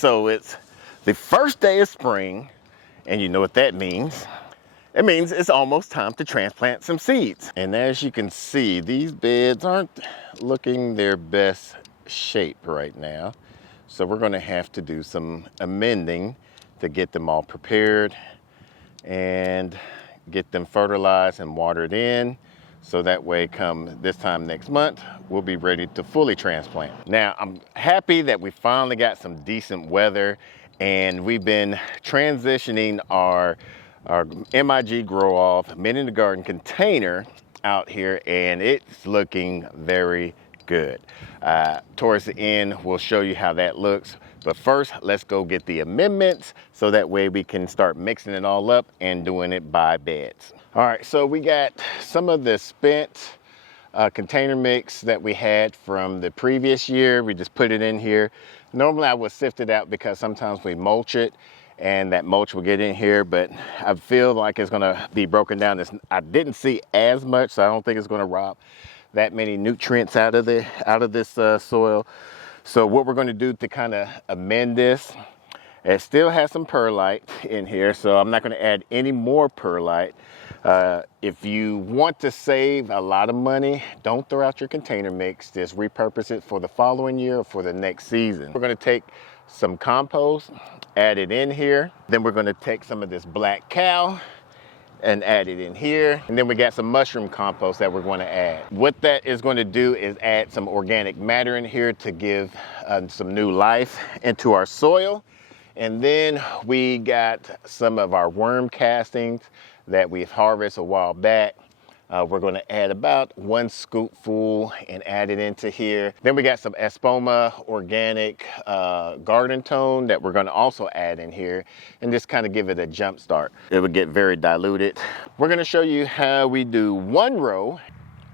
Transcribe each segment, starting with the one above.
So it's the first day of spring, and you know what that means. It means it's almost time to transplant some seeds. And as you can see, these beds aren't looking their best shape right now. So we're gonna have to do some amending to get them all prepared and get them fertilized and watered in. So that way, come this time next month, we'll be ready to fully transplant. Now, I'm happy that we finally got some decent weather, and we've been transitioning our MIG Grow Off Amending the Garden container out here, and it's looking very good. Towards the end, we'll show you how that looks. But first, let's go get the amendments so that way we can start mixing it all up and doing it by beds. All right, so we got some of the spent container mix that we had from the previous year. We just put it in here. Normally I would sift it out because sometimes we mulch it and that mulch will get in here, but I feel like it's gonna be broken down. I didn't see as much, so I don't think it's gonna rob that many nutrients out of this soil. So what we're going to do to kind of amend this, it still has some perlite in here, so I'm not going to add any more perlite. If you want to save a lot of money, don't throw out your container mix. Just repurpose it for the following year or for the next season. We're going to take some compost, add it in here. Then we're going to take some of this black cow and add it in here. And then we got some mushroom compost that we're going to add. What that is going to do is add some organic matter in here to give some new life into our soil. And then we got some of our worm castings that we've harvested a while back. We're going to add about 1 scoopful and add it into here. Then we got some Espoma organic garden tone that we're going to also add in here and just kind of give it a jump start. It would get very diluted. We're going to show you how we do 1 row.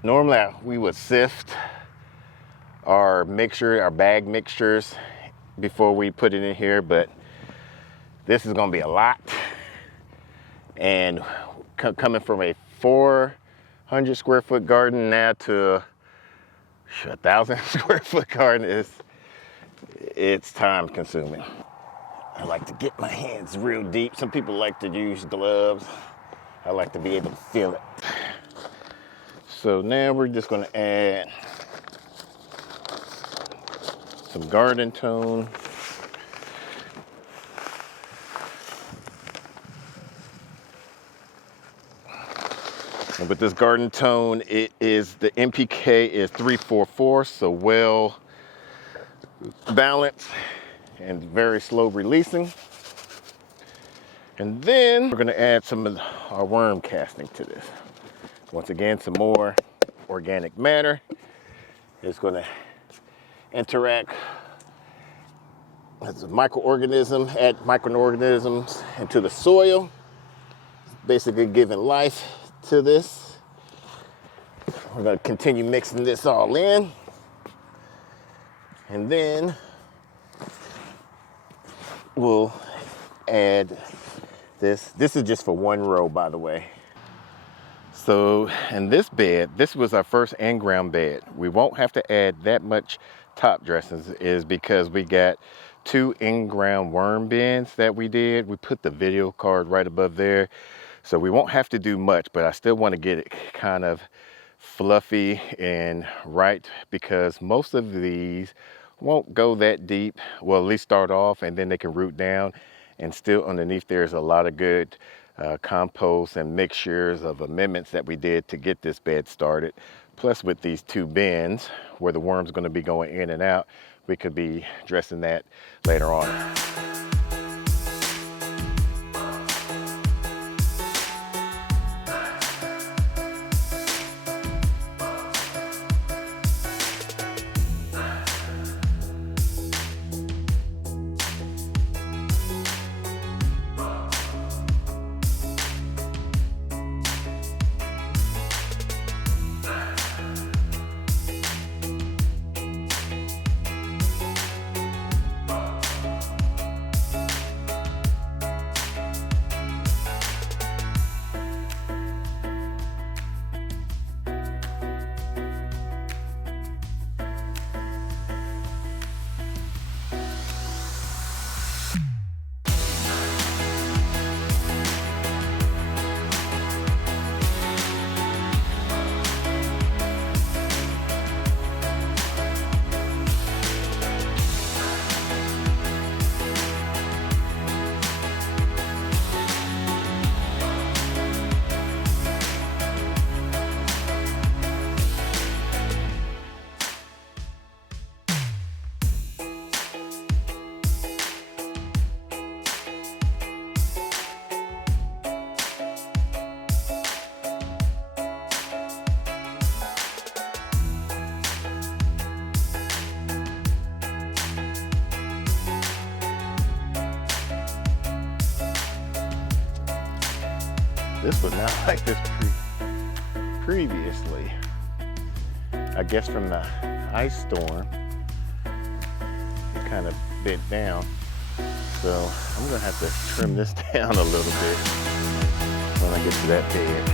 Normally we would sift our mixture, our bag mixtures before we put it in here, but this is going to be a lot. And coming from a 400 square foot garden now to 1,000 square foot garden, it's time consuming. I like to get my hands real deep. Some people like to use gloves. I like to be able to feel it. So now we're just going to add some garden tone. And with this garden tone, the NPK is 344, so well balanced and very slow releasing. And then we're gonna add some of our worm casting to this. Once again, some more organic matter. It's gonna interact as a microorganism, add microorganisms into the soil, basically giving life to this. We're going to continue mixing this all in, and then we'll add this. This is just for 1 row, by the way. So in this bed, this was our first in-ground bed. We won't have to add that much top dressings, is because we got 2 in-ground worm bins that we did. We put the video card right above there. So we won't have to do much, but I still want to get it kind of fluffy and right, because most of these won't go that deep. Well, at least start off, and then they can root down, and still underneath there's a lot of good compost and mixtures of amendments that we did to get this bed started. Plus with these 2 bins where the worm's going to be going in and out, we could be dressing that later on. This was not like this previously. I guess from the ice storm, it kind of bent down. So I'm gonna have to trim this down a little bit when I get to that bed.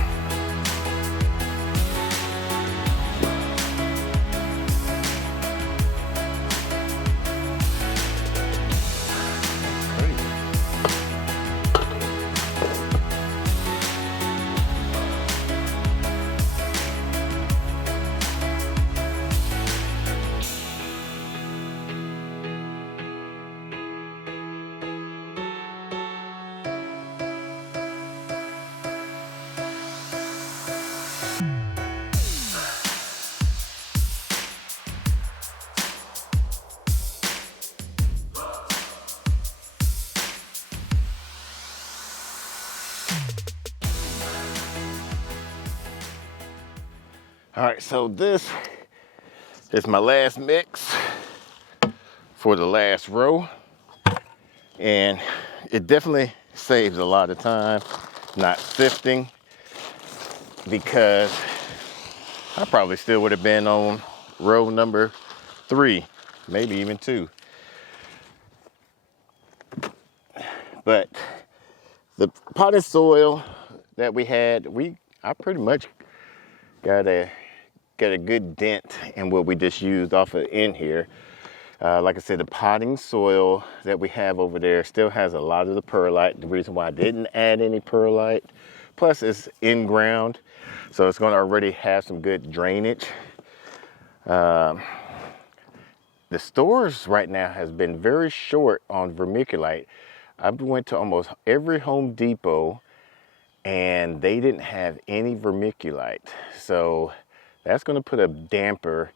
All right, so this is my last mix for the last row. And it definitely saves a lot of time not sifting, because I probably still would have been on row number 3, maybe even 2. But the potted soil that we had, I pretty much got a good dent in what we just used off of in here. Like I said, the potting soil that we have over there still has a lot of the perlite. The reason why I didn't add any perlite, plus it's in ground, so it's going to already have some good drainage. The stores right now has been very short on vermiculite. I went to almost every Home Depot and they didn't have any vermiculite. So that's going to put a damper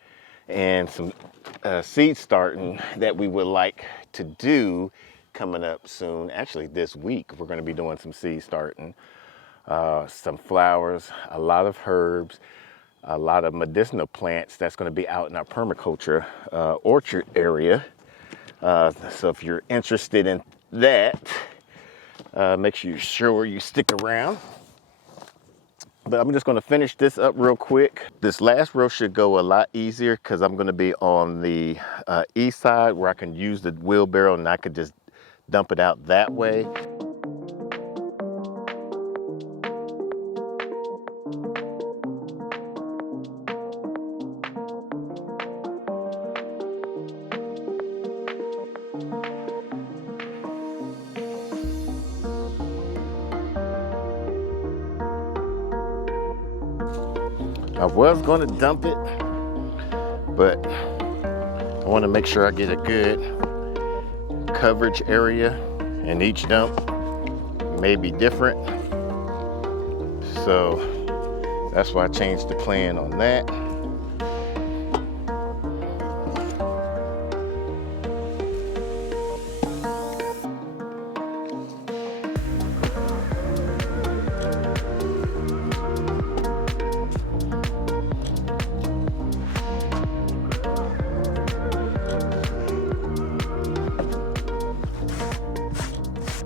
and some seed starting that we would like to do coming up soon. Actually, this week we're going to be doing some seed starting, some flowers, a lot of herbs, a lot of medicinal plants that's going to be out in our permaculture orchard area. So if you're interested in that, make sure you stick around. But I'm just going to finish this up real quick. This last row should go a lot easier because I'm going to be on the east side where I can use the wheelbarrow and I could just dump it out that way. I was going to dump it, but I want to make sure I get a good coverage area, and each dump may be different. So that's why I changed the plan on that.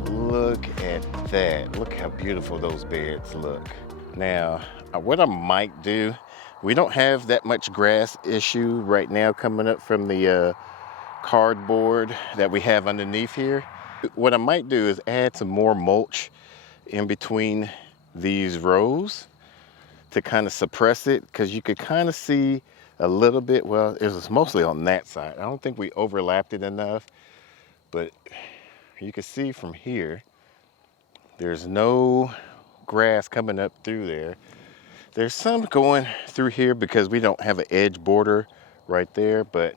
Look at that. Look how beautiful those beds look. Now, what I might do, we don't have that much grass issue right now coming up from the cardboard that we have underneath here. What I might do is add some more mulch in between these rows to kind of suppress it, because you could kind of see a little bit. Well, it was mostly on that side. I don't think we overlapped it enough, but you can see from here, there's no grass coming up through there. There's some going through here because we don't have an edge border right there, but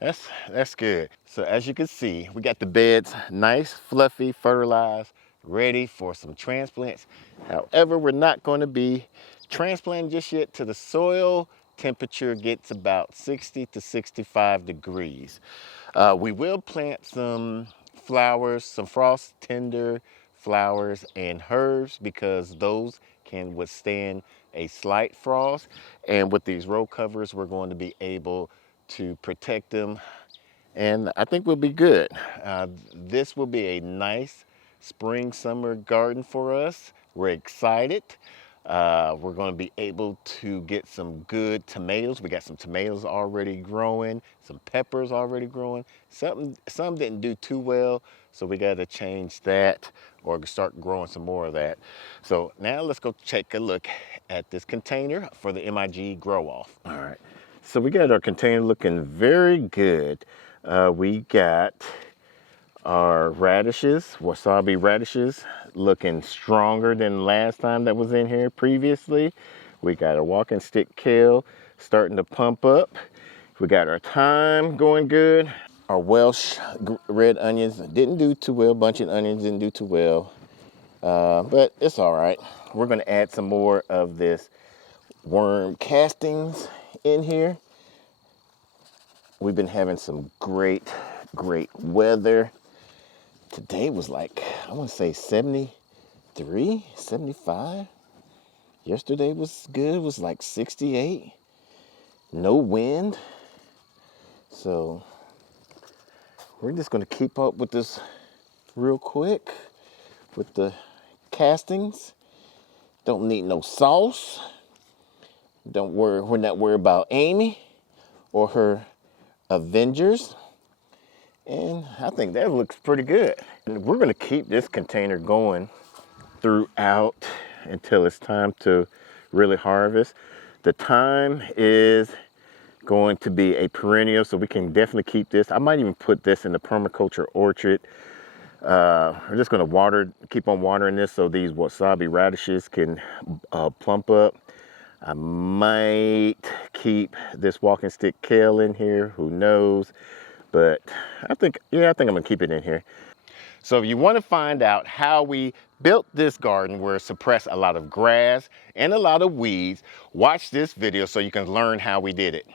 that's good. So as you can see, we got the beds nice, fluffy, fertilized, ready for some transplants. However, we're not going to be transplanting just yet till the soil temperature gets about 60 to 65 degrees. We will plant some flowers, some frost tender flowers and herbs, because those can withstand a slight frost. And with these row covers, we're going to be able to protect them, and I think we'll be good. This will be a nice spring summer garden for us. We're excited. We're going to be able to get some good tomatoes. We got some tomatoes already growing, some peppers already growing. Some didn't do too well, so we got to change that or start growing some more of that. So now let's go take a look at this container for the MIG grow off. All right, so we got our container looking very good. We got our radishes, wasabi radishes, looking stronger than last time that was in here previously. We got a walking stick kale starting to pump up. We got our thyme going good. Our Welsh red onions didn't do too well. Bunch of onions didn't do too well, but it's all right. We're gonna add some more of this worm castings in here. We've been having some great weather. Today was like, I want to say 73, 75. Yesterday was good, it was like 68. No wind. So we're just going to keep up with this real quick with the castings. Don't need no sauce. Don't worry, we're not worried about Amy or her Avengers. And I think that looks pretty good. And we're going to keep this container going throughout until it's time to really harvest. The thyme is going to be a perennial, so we can definitely keep this. I might even put this in the permaculture orchard. I'm just going to keep on watering this so these wasabi radishes can plump up. I might keep this walking stick kale in here, who knows. But I think I'm gonna keep it in here. So if you want to find out how we built this garden where it suppressed a lot of grass and a lot of weeds, watch this video so you can learn how we did it.